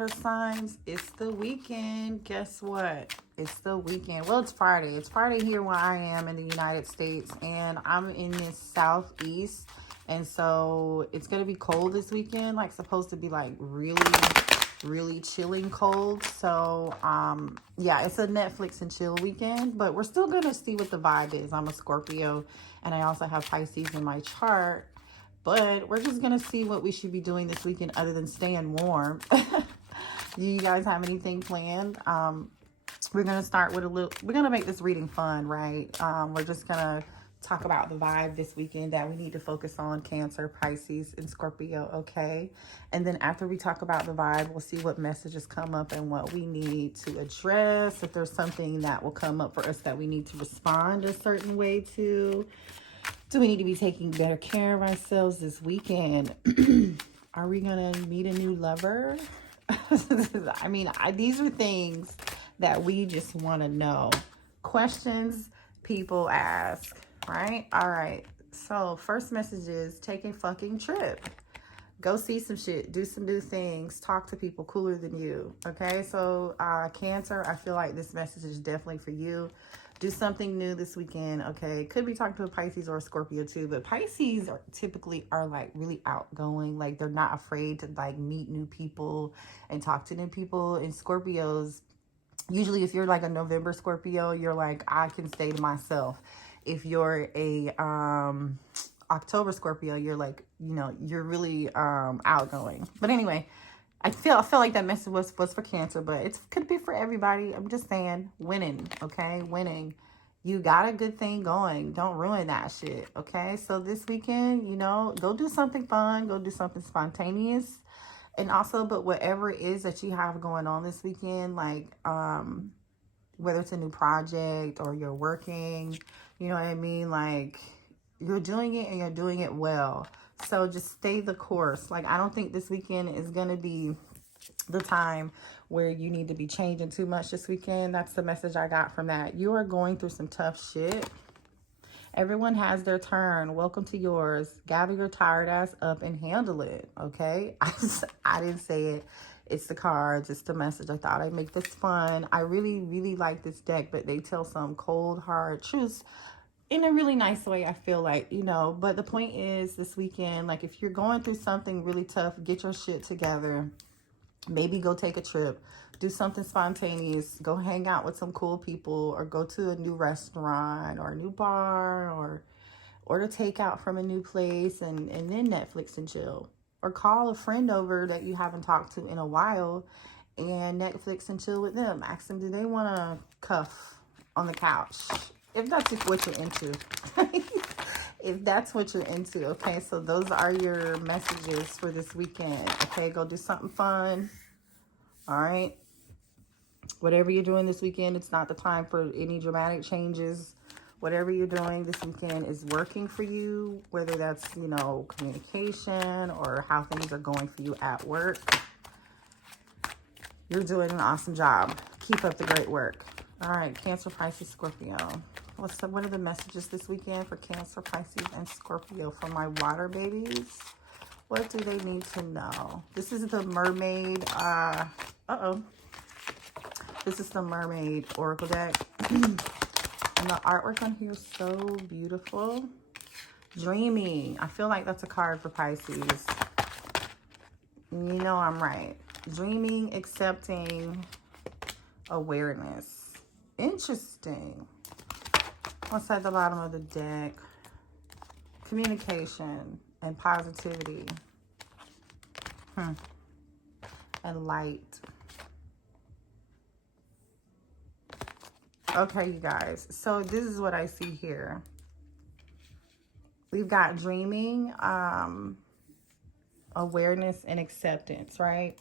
water signs, it's the weekend. Guess what? It's the weekend. Well, it's Friday. It's Friday here where I am in the United States, and I'm in the southeast, and so it's gonna be cold this weekend. Like, supposed to be like really chilling cold. So yeah, it's a Netflix and chill weekend, but we're still gonna see what the vibe is. I'm a Scorpio, and I also have Pisces in my chart. But we're just going to see what we should be doing this weekend other than staying warm. Do you guys have anything planned? We're going to start with we're going to make this reading fun, right? We're just going to talk about the vibe this weekend that we need to focus on: Cancer, Pisces, and Scorpio, okay? And then after we talk about the vibe, we'll see what messages come up and what we need to address. If there's something that will come up for us that we need to respond a certain way to. Do we need to be taking better care of ourselves this weekend? Are we going to meet a new lover? I mean, these are things that we just want to know. Questions people ask, right? All right. So first message is take a fucking trip. Go see some shit. Do some new things. Talk to people cooler than you. Okay? So Cancer, I feel like this message is definitely for you. Do something new this weekend, okay? Could be talking to a Pisces or a Scorpio too, but Pisces typically are like really outgoing. Like, they're not afraid to like meet new people and talk to new people. And Scorpios, usually if you're like a November Scorpio, you're like, I can stay to myself. If you're a October Scorpio, you're like, you know, you're really outgoing. But anyway, I feel like that message was for Cancer, but it could be for everybody. I'm just saying, winning, okay? Winning. You got a good thing going. Don't ruin that shit, okay? So this weekend, you know, go do something fun. Go do something spontaneous. And also, but whatever it is that you have going on this weekend, like whether it's a new project or you're working, you know what I mean? Like, you're doing it and you're doing it well. So just stay the course. Like, I don't think this weekend is going to be the time where you need to be changing too much this weekend. That's the message I got from that. You are going through some tough shit. Everyone has their turn. Welcome to yours. Gather your tired ass up and handle it, okay? I didn't say it. It's the cards. It's the message. I thought I'd make this fun. I really like this deck, but they tell some cold, hard truths in a really nice way, I feel like, you know. But the point is, this weekend, like, if you're going through something really tough, get your shit together. Maybe go take a trip. Do something spontaneous. Go hang out with some cool people, or go to a new restaurant or a new bar, or order takeout from a new place, and then Netflix and chill. Or call a friend over that you haven't talked to in a while and Netflix and chill with them. Ask them, do they want to cuff on the couch? If that's what you're into. If that's what you're into, okay? So those are your messages for this weekend, okay? Go do something fun, all right? Whatever you're doing this weekend, it's not the time for any dramatic changes. Whatever you're doing this weekend is working for you, whether that's, you know, communication or how things are going for you at work. You're doing an awesome job. Keep up the great work. All right, Cancer, Pisces, Scorpio. What are the messages this weekend for Cancer, Pisces, and Scorpio for my water babies? What do they need to know? This is the Mermaid. This is the Mermaid Oracle deck. And the artwork on here is so beautiful. Dreaming. I feel like that's a card for Pisces. You know I'm right. Dreaming, accepting, awareness. Interesting. What's at the bottom of the deck? Communication and positivity. And light. Okay, you guys. So this is what I see here. We've got dreaming, awareness, and acceptance, right?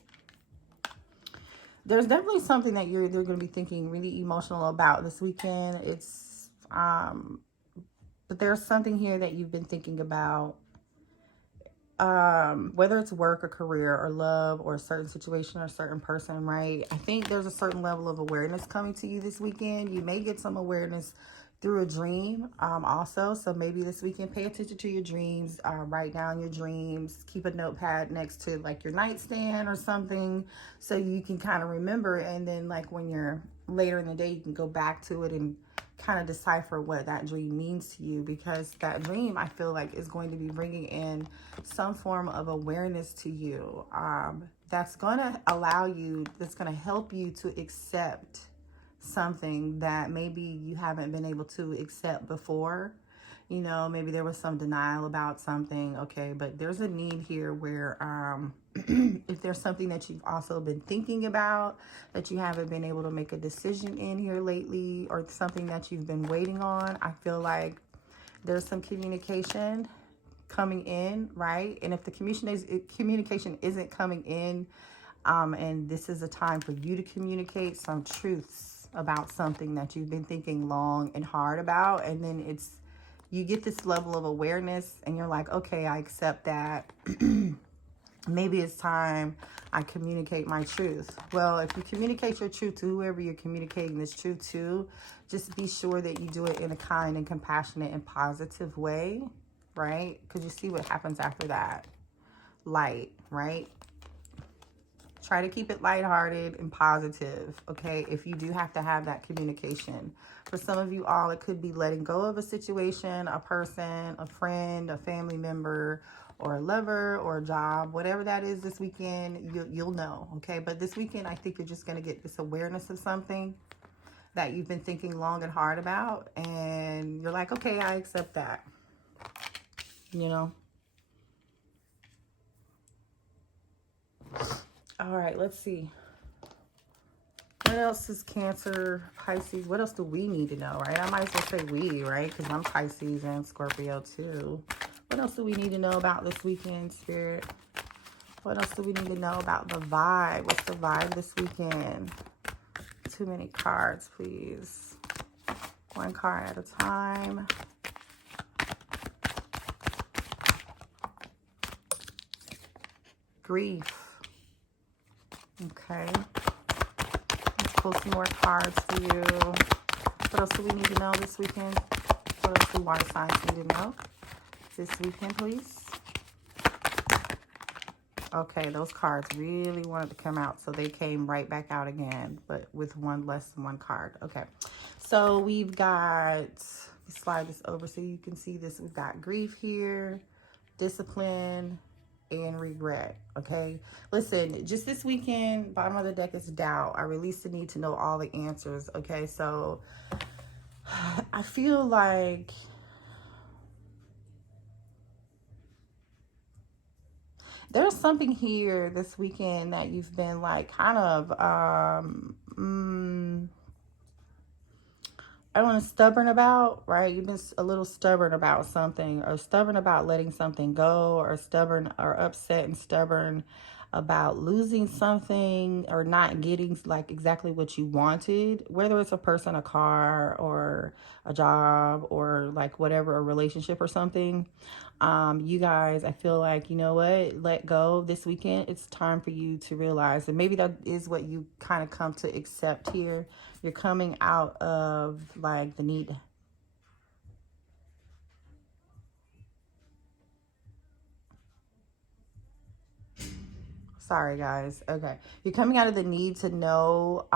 There's definitely something that they're going to be thinking really emotional about this weekend. It's but there's something here that you've been thinking about, whether it's work or career or love or a certain situation or a certain person, right? I think there's a certain level of awareness coming to you this weekend. You may get some awareness through a dream also. So maybe this weekend, pay attention to your dreams, write down your dreams, keep a notepad next to like your nightstand or something, so you can kind of remember. And then like when you're later in the day, you can go back to it and kind of decipher what that dream means to you, because that dream, I feel like, is going to be bringing in some form of awareness to you, that's going to allow you, that's going to help you to accept something that maybe you haven't been able to accept before. You know, maybe there was some denial about something, okay, but there's a need here where if there's something that you've also been thinking about that you haven't been able to make a decision in here lately, or something that you've been waiting on, I feel like there's some communication coming in, right? And if the communication isn't coming in, and this is a time for you to communicate some truths about something that you've been thinking long and hard about, and then you get this level of awareness and you're like, okay, I accept that. Maybe it's time I communicate my truth. Well, if you communicate your truth to whoever you're communicating this truth to, just be sure that you do it in a kind and compassionate and positive way, right? Because you see what happens after that. Light, right? Try to keep it lighthearted and positive, okay? If you do have to have that communication. For some of you all, it could be letting go of a situation, a person, a friend, a family member, or a lover, or a job. Whatever that is this weekend, you'll know, okay? But this weekend, I think you're just going to get this awareness of something that you've been thinking long and hard about. And you're like, okay, I accept that, you know? All right, let's see. What else is Cancer, Pisces? What else do we need to know, right? I might as well say we, right? Because I'm Pisces and Scorpio too. What else do we need to know about this weekend, Spirit? What else do we need to know about the vibe? What's the vibe this weekend? Too many cards, please. One card at a time. Grief. Okay. Let's pull some more cards for you. What else do we need to know this weekend? What else do water signs need to know this weekend, please? Okay, those cards really wanted to come out, so they came right back out again, but with one less than one card. Okay, so we've got, slide this over so you can see this. We've got grief here, discipline, and regret. Okay, listen, just this weekend, bottom of the deck is doubt. I released the need to know all the answers. Okay, so I feel like there's something here this weekend that you've been like kind of I don't know, stubborn about, right? You've been a little stubborn about something, or stubborn about letting something go, or stubborn or upset and stubborn about losing something or not getting like exactly what you wanted, whether it's a person, a car, or a job, or like whatever, a relationship or something. You guys, I feel like, you know what, let go this weekend. It's time for you to realize, and maybe that is what you kind of come to accept here. You're coming out of like the need. Sorry, guys. Okay. You're coming out of the need to know,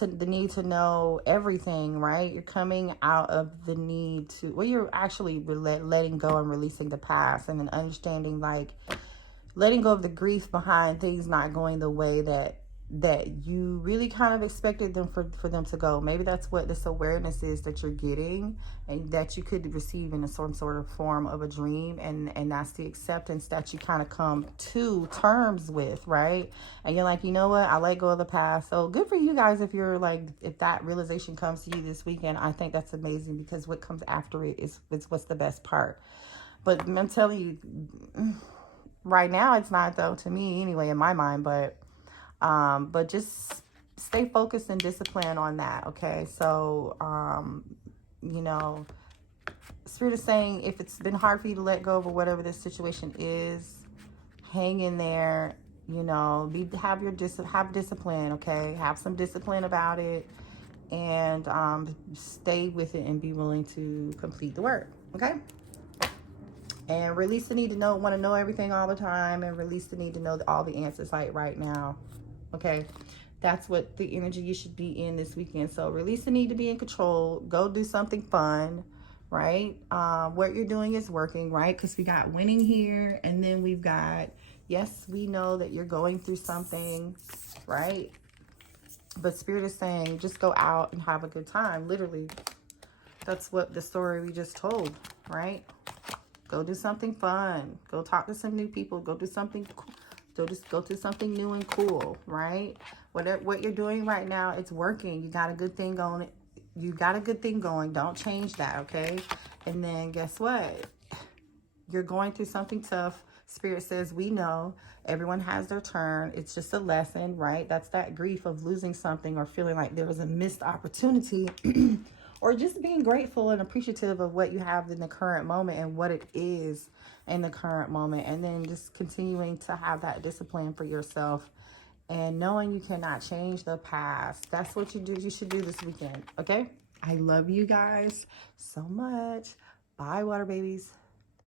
the need to know everything, right? You're coming out of the need to, well, you're actually letting go and releasing the past, and then understanding, like, letting go of the grief behind things not going the way that you really kind of expected them for them to go. Maybe that's what this awareness is that you're getting, and that you could receive in some sort of form of a dream, and that's the acceptance that you kind of come to terms with, right? And you're like, you know what, I let go of the past. So good for you guys if you're like, if that realization comes to you this weekend. I think that's amazing, because what comes after it is what's the best part. But I'm telling you, right now it's not, though, to me anyway, in my mind. But just stay focused and disciplined on that, okay? So, you know, Spirit is saying, if it's been hard for you to let go of whatever this situation is, hang in there, you know, have discipline, okay? Have some discipline about it. and stay with it and be willing to complete the work. Okay. And release the need to want to know everything all the time, and release the need to know all the answers like right now. Okay. That's what the energy you should be in this weekend. So release the need to be in control. Go do something fun, right? What you're doing is working, right? Because we got winning here, and then we've got, yes, we know that you're going through something, right? But Spirit is saying, just go out and have a good time. Literally, that's what the story we just told, right? Go do something fun. Go talk to some new people. Go do something cool. Go do something new and cool, right? What you're doing right now, it's working. You got a good thing going. You got a good thing going. Don't change that, okay? And then guess what? You're going through something tough. Spirit says, we know everyone has their turn. It's just a lesson, right? That's that grief of losing something or feeling like there was a missed opportunity or just being grateful and appreciative of what you have in the current moment and what it is in the current moment. And then just continuing to have that discipline for yourself and knowing you cannot change the past. That's what you should do this weekend, okay? I love you guys so much. Bye, water babies.